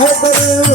है